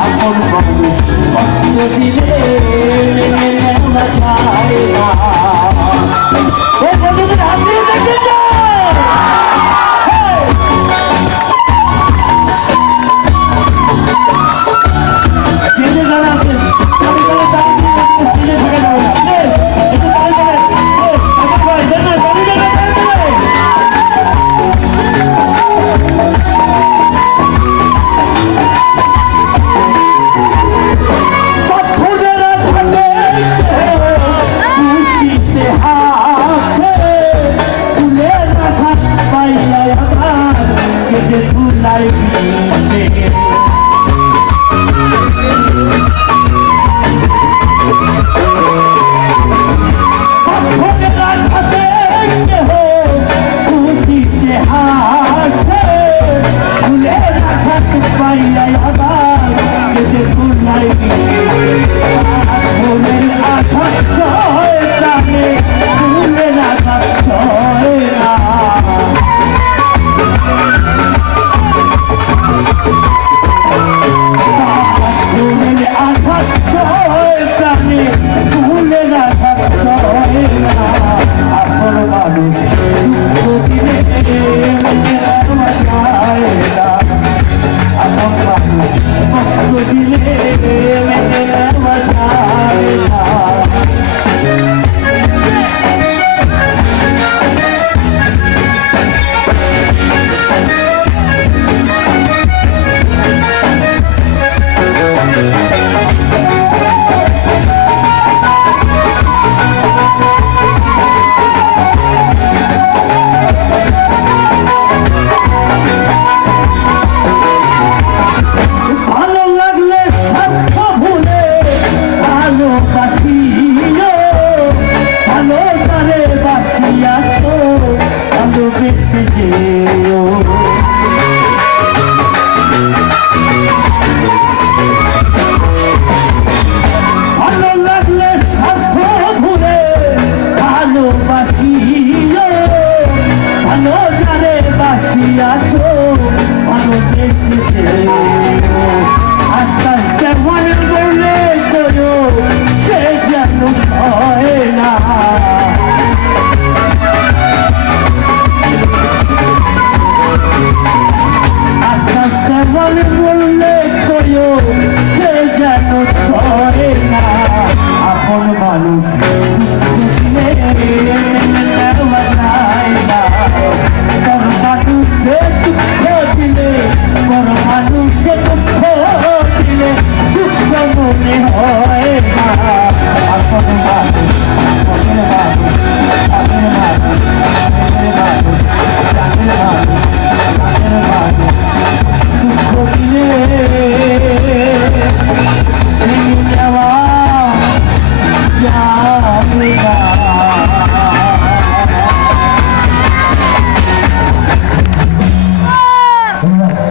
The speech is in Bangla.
এখন মানুষ কষ্ট দিলে life. ভালোবাসিও ভালো তারে বাসিয়াছো ভালোবেসে